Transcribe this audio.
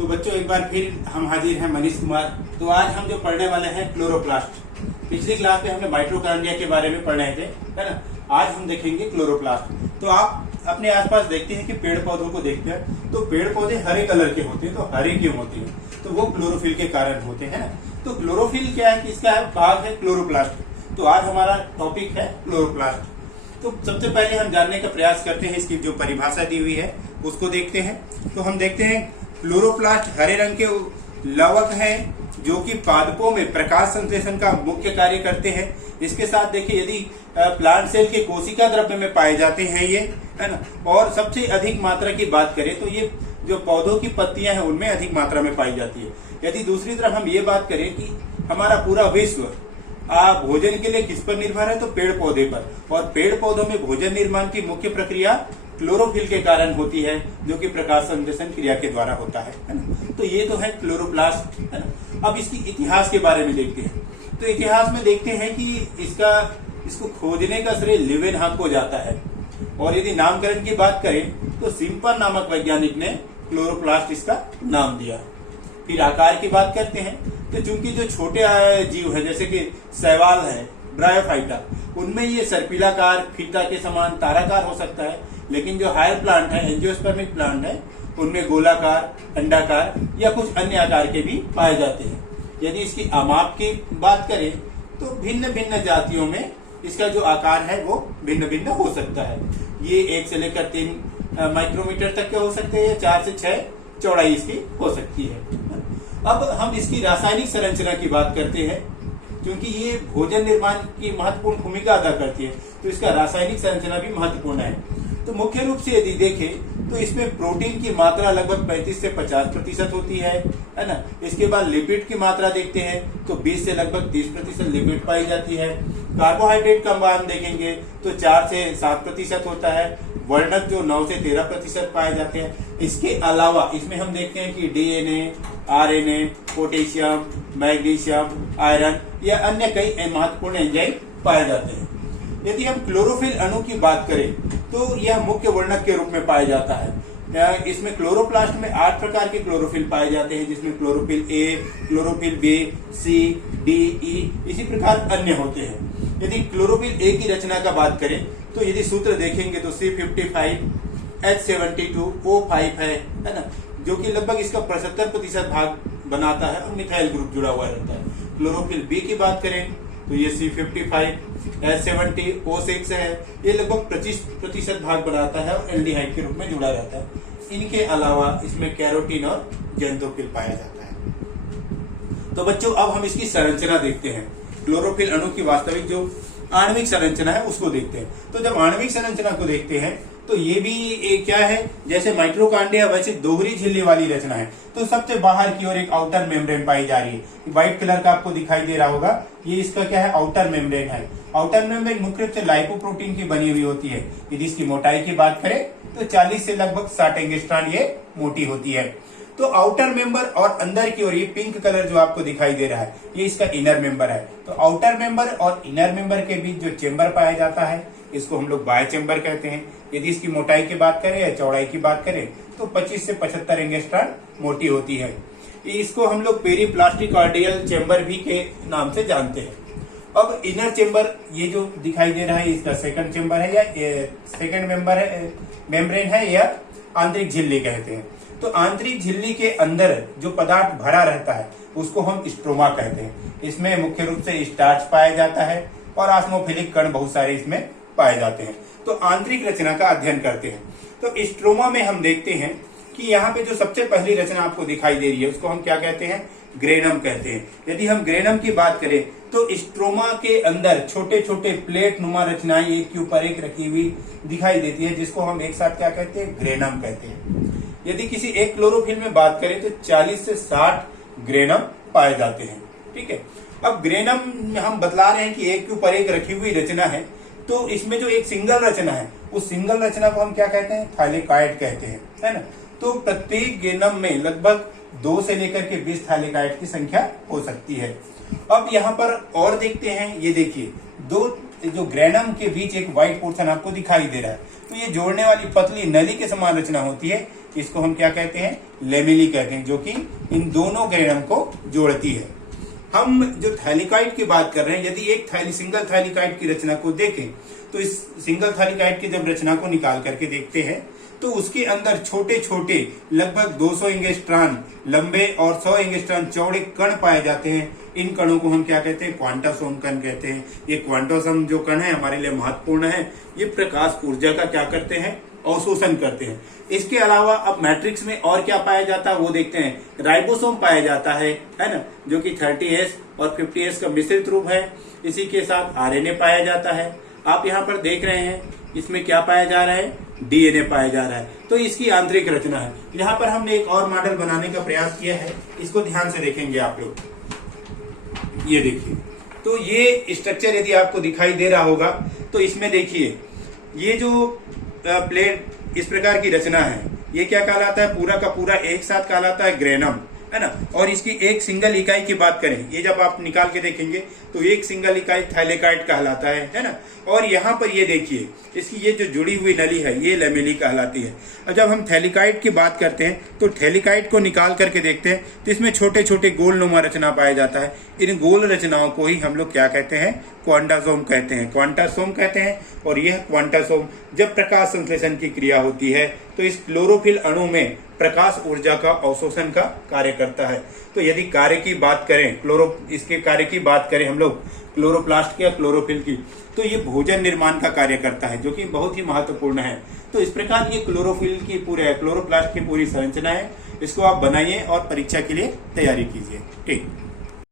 तो बच्चों एक बार फिर हम हाजिर हैं मनीष कुमार। तो आज हम जो पढ़ने वाले हैं क्लोरोप्लास्ट। पिछली क्लास में हमने माइटोकॉन्ड्रिया के बारे में पढ़ रहे थे, है ना। आज हम देखेंगे क्लोरोप्लास्ट। तो आप अपने आसपास देखते हैं कि पेड़ पौधों को देखते हैं तो पेड़ पौधे हरे कलर के होते हैं। तो हरे क्यों होते हैं? तो वो क्लोरोफिल के कारण होते हैं ना। तो क्लोरोफिल क्या है कि इसका भाग है क्लोरोप्लास्ट। तो आज हमारा टॉपिक है क्लोरोप्लास्ट। तो सबसे पहले हम जानने का प्रयास करते हैं, इसकी जो परिभाषा दी हुई है उसको देखते हैं। तो हम देखते हैं क्लोरोप्लास्ट हरे रंग के लवक हैं जो कि पादपों में प्रकाश संश्लेषण का मुख्य कार्य करते हैं। इसके साथ देखिए, यदि प्लांट सेल के कोशिका द्रव्य में पाए जाते हैं ये, है ना। और सबसे अधिक मात्रा की बात करें तो ये जो पौधों की पत्तियां हैं उनमें अधिक मात्रा में पाई जाती है। यदि दूसरी तरफ हम ये बात करें कि हमारा पूरा विश्व भोजन के लिए किस पर निर्भर है, तो पेड़ पौधे पर। और पेड़ पौधों में भोजन निर्माण की मुख्य प्रक्रिया क्लोरोफिल के कारण होती है, जो कि प्रकाश संश्लेषण क्रिया के द्वारा होता है ना। तो ये तो है क्लोरोप्लास्ट, है ना। अब इसकी इतिहास के बारे में देखते हैं। तो इतिहास में देखते हैं कि इसको खोजने का श्रेय लिवेनहॉक को जाता है। और यदि नामकरण की बात करें तो सिम्पल नामक वैज्ञानिक ने क्लोरोप्लास्ट इसका नाम दिया। फिर आकार की बात करते हैं तो चूंकि जो छोटे जीव है जैसे कि शैवाल है, ब्रायोफाइटा, उनमें ये सर्पिलाकार, फीता के समान ताराकार हो सकता है। लेकिन जो हायर प्लांट है, एंजियोस्पर्मिक प्लांट है, उनमें गोलाकार, अंडाकार या कुछ अन्य आकार के भी पाए जाते हैं। यदि इसकी आमाप की बात करें तो भिन्न भिन्न जातियों में इसका जो आकार है वो भिन्न भिन्न हो सकता है। ये 1 से लेकर 3 माइक्रोमीटर तक के हो सकते हैं, 4 से 6 चौड़ाई इसकी हो सकती है। अब हम इसकी रासायनिक संरचना की बात करते हैं, क्योंकि ये भोजन निर्माण की महत्वपूर्ण भूमिका अदा करती है। तो इसका रासायनिक संरचना भी महत्वपूर्ण है। तो मुख्य रूप से यदि देखें तो इसमें प्रोटीन की मात्रा लगभग 35 से 50% होती है ना। इसके बाद लिपिड की मात्रा देखते हैं तो 20 से लगभग 30% लिपिड पाई जाती है। कार्बोहाइड्रेट का मान देखेंगे तो 4 से 7% होता है। वर्णक जो 9 से 13% पाए जाते हैं। इसके अलावा इसमें हम देखते हैं कि DNA, RNA, potassium, magnesium, iron या अन्य कई महत्वपूर्ण एंजाइम पाए जाते हैं। यदि हम क्लोरोफिल अणु की बात करें तो यह मुख्य वर्णक के रूप में पाया जाता है। इसमें क्लोरोप्लास्ट में 8 प्रकार के क्लोरोफिल पाए जाते हैं, जिसमें chlorophyll A, chlorophyll B, C, D, ई, इसी प्रकार अन्य होते हैं। यदि क्लोरोफिल ए की रचना का बात करें तो यदि सूत्र देखेंगे तो C55, H72, O5 है ना, जो कि लगभग इसका 75% भाग बनाता है और मिथाइल ग्रुप जुड़ा हुआ रहता है। क्लोरोफिल बी की बात करें तो ये C55, H70, O6 है, ये लगभग 25% भाग बनाता है और एल्डिहाइड के रूप में जुड़ा रहता है। इनके अलावा इसमें कैरोटीन और जेंथोफिल पाया जाता है। तो बच्चों अब हम इसकी संरचना देखते हैं। क्लोरोफिल अणु की वास्तविक जो आणविक संरचना है उसको देखते हैं। तो जब आणविक संरचना को देखते हैं तो ये भी क्या है, जैसे माइटोकॉन्ड्रिया वैसे दोहरी झिल्ली वाली रचना है। तो सबसे बाहर की ओर एक आउटर मेम्ब्रेन पाई जा रही है। व्हाइट कलर का आपको दिखाई दे रहा होगा, ये इसका क्या है, आउटर मेम्ब्रेन है। आउटर मेम्ब्रेन मुख्य रूप से लाइपोप्रोटीन की बनी हुई होती है। यदि इसकी मोटाई की बात करें तो 40 से लगभग 60 एंगस्ट्रॉन ये मोटी होती है। तो आउटर मेंबर और अंदर की ओर ये पिंक कलर जो आपको दिखाई दे रहा है, ये इसका इनर मेंबर है। तो आउटर मेंबर और इनर मेंबर के बीच जो चेंबर पाया जाता है इसको हम लोग बाय चेंबर कहते हैं। यदि इसकी मोटाई की बात करें या चौड़ाई की बात करें तो 25 से 75 एंगस्ट्रॉन मोटी होती है। इसको हम लोग पेरीप्लास्टिकॉर्डियल चेंबर भी के नाम से जानते हैं। अब इनर चेंबर ये जो दिखाई दे रहा है इसका सेकंड चेंबर है या सेकंड मेंबर है, मेम्ब्रेन है या आंतरिक झिल्ली कहते हैं। तो आंतरिक झिल्ली के अंदर जो पदार्थ भरा रहता है उसको हम स्ट्रोमा कहते हैं। इसमें मुख्य रूप से स्टार्च पाया जाता है और ऑस्मोफिलिक कण बहुत सारे इसमें पाए जाते हैं। तो आंतरिक रचना का अध्ययन करते हैं। तो स्ट्रोमा में हम देखते हैं कि यहाँ पे जो सबसे पहली रचना आपको दिखाई दे रही है उसको हम क्या कहते हैं, ग्रेनम कहते हैं। यदि हम ग्रेनम की बात करें तो स्ट्रोमा के अंदर छोटे छोटे प्लेट नुमा रचनाएं एक के ऊपर एक रखी हुई दिखाई देती है, जिसको हम एक साथ क्या कहते हैं, ग्रेनम कहते हैं। यदि किसी एक क्लोरोफिल में बात करें तो 40 से 60 ग्रेनम पाए जाते हैं। ठीक है। अब ग्रेनम में हम बतला रहे हैं कि एक के ऊपर एक रखी हुई रचना है। तो इसमें जो एक सिंगल रचना है उस सिंगल रचना को हम क्या कहते हैं, थाइलेकाइड कहते हैं, है ना। तो प्रत्येक ग्रेनम में लगभग 2 से लेकर के 20 थाइलेकाइड की संख्या हो सकती है। अब यहाँ पर और देखते हैं, ये देखिए दो जो ग्रेनम के बीच एक व्हाइट पोर्शन आपको दिखाई दे रहा है। तो ये जोड़ने वाली पतली नली के समान रचना होती है, इसको हम क्या कहते हैं, लेमेली कहते हैं, जो कि इन दोनों ग्रेनम को जोड़ती है। हम जो थैलिकाइड की बात कर रहे हैं, यदि एक सिंगल थैलिकाइड की रचना को देखें तो इस सिंगल थैलिकाइड की जब रचना को निकाल करके देखते हैं तो उसके अंदर छोटे छोटे लगभग 200 एंगस्ट्रॉन लंबे और 100 एंगस्ट्रॉन चौड़े कण पाए जाते हैं। इन कणों को हम क्या कहते हैं, क्वांटासोम कण कहते हैं। ये क्वांटासोम जो कण है हमारे लिए महत्वपूर्ण है। ये प्रकाश ऊर्जा का क्या करते हैं, अवशोषण करते हैं। इसके अलावा अब मैट्रिक्स में और क्या पाया जाता है वो देखते हैं। राइबोसोम पाया जाता है ना, जो कि 30S और 50S का मिश्रित रूप है। इसी के साथ आरएनए पाया जाता है। आप यहाँ पर देख रहे हैं इसमें क्या पाया जा रहा है, डीएनए पाया जा रहा है। तो इसकी आंतरिक रचना है। यहाँ पर हमने एक और मॉडल बनाने का प्रयास किया है, इसको ध्यान से देखेंगे आप लोग। ये देखिए, तो ये स्ट्रक्चर यदि आपको दिखाई दे रहा होगा तो इसमें देखिए ये जो प्लेट इस प्रकार की रचना है, ये क्या कहलाता है, पूरा का पूरा एक साथ कहलाता है ग्रेनम, है ना। और इसकी एक सिंगल इकाई की बात करें, ये जब आप निकाल के देखेंगे तो एक सिंगल इकाई थैलेकाइड कहलाता है ना। और यहाँ पर ये देखिए इसकी ये जो जुड़ी हुई नली है ये लेमेली कहलाती है। और जब हम थैलिकाइड की बात करते हैं तो थैलिकाइड को निकाल करके देखते हैं तो इसमें छोटे छोटे गोलनुमा रचना पाया जाता है। इन गोल रचनाओं को ही हम लोग क्या कहते हैं, क्वांटासोम कहते हैं, क्वांटासोम कहते हैं। और यह क्वांटासोम जब प्रकाश संश्लेषण की क्रिया होती है तो इस क्लोरोफिल अणु में प्रकाश ऊर्जा का अवशोषण का कार्य करता है। तो यदि कार्य की बात करें, इसके कार्य की बात करें हम लोग क्लोरोप्लास्ट की या क्लोरोफिल की, तो ये भोजन निर्माण का कार्य करता है, जो कि बहुत ही महत्वपूर्ण है। तो इस प्रकार ये क्लोरोप्लास्ट की पूरी संरचना है। इसको आप बनाइए और परीक्षा के लिए तैयारी कीजिए। ठीक।